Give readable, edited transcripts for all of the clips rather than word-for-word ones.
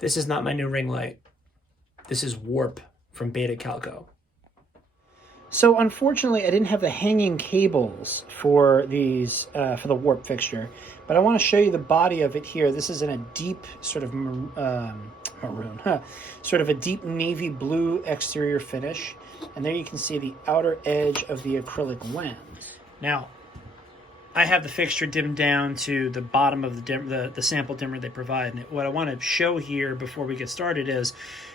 This is not my new ring light. This is Warp from Beta-Calco. So unfortunately, I didn't have the hanging cables for these, for the Warp fixture, but I want to show you the body of it here. This is in a deep sort of maroon, sort of a deep navy blue exterior finish. And there you can see the outer edge of the acrylic lens. Now, I have the fixture dimmed down to the bottom of the sample dimmer they provide. And what I want to show here before we get started is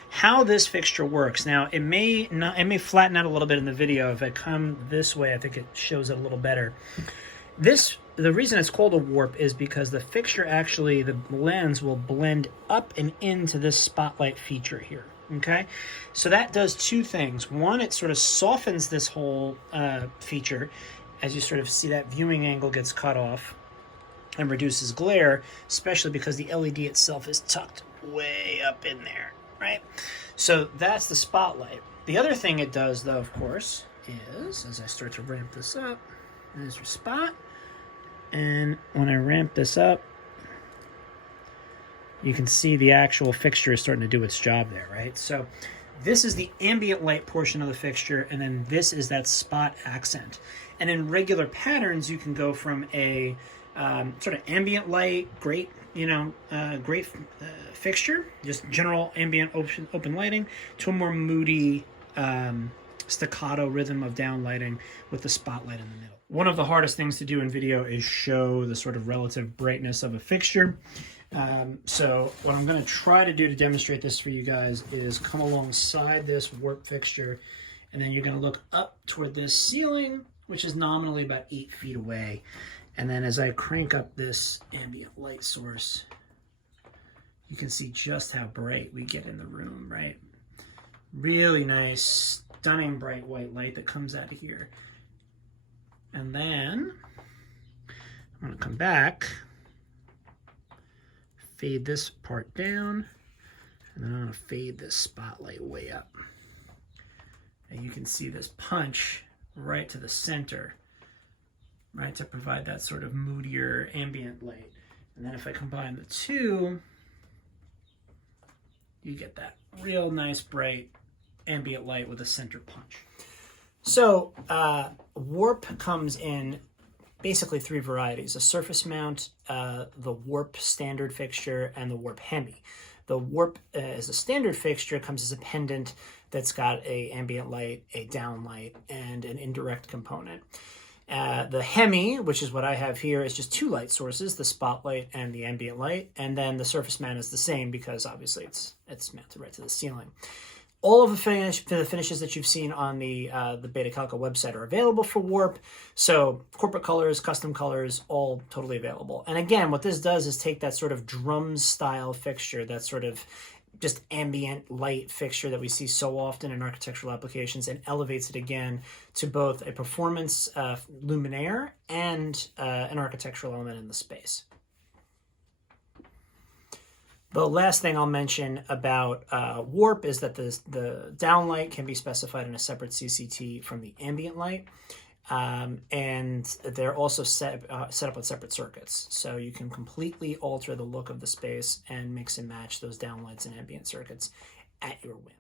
how this fixture works. Now, it may flatten out a little bit in the video. If I come this way, I think it shows it a little better. The reason it's called a warp is because the fixture actually, the lens will blend up and into this spotlight feature here. Okay, so that does two things. One, it sort of softens this whole feature as you sort of see that viewing angle gets cut off and reduces glare, especially because the LED itself is tucked way up in there, right? So that's the spotlight. The other thing it does, though, of course, is as I start to ramp this up, there's your spot. And when I ramp this up, you can see the actual fixture is starting to do its job there, right? So this is the ambient light portion of the fixture, and then this is that spot accent. And in regular patterns, you can go from a sort of ambient light, great fixture, just general ambient open lighting, to a more moody staccato rhythm of down lighting with the spotlight in the middle. One of the hardest things to do in video is show the sort of relative brightness of a fixture. So what I'm going to try to do to demonstrate this for you guys is come alongside this warp fixture, and then you're going to look up toward this ceiling, which is nominally about 8 feet away. And then as I crank up this ambient light source, you can see just how bright we get in the room, right? Really nice, stunning bright white light that comes out of here. And then I'm going to come back, fade this part down, and then I'm going to fade this spotlight way up. And you can see this punch right to the center, right, to provide that sort of moodier ambient light. And then if I combine the two, you get that real nice bright ambient light with a center punch. So Warp comes in basically 3 varieties: a surface mount, the Warp standard fixture, and the Warp Hemi. The Warp as a standard fixture comes as a pendant that's got a ambient light, a down light, and an indirect component. The Hemi, which is what I have here, is just 2 light sources, the spotlight and the ambient light, and then the surface mount is the same because obviously it's mounted right to the ceiling. All of the finishes that you've seen on the Beta-Calco website are available for Warp. So corporate colors, custom colors, all totally available. And again, what this does is take that sort of drum style fixture, that sort of just ambient light fixture that we see so often in architectural applications, and elevates it again to both a performance luminaire and an architectural element in the space. The last thing I'll mention about Warp is that the downlight can be specified in a separate CCT from the ambient light, and they're also set up with separate circuits. So you can completely alter the look of the space and mix and match those downlights and ambient circuits at your whim.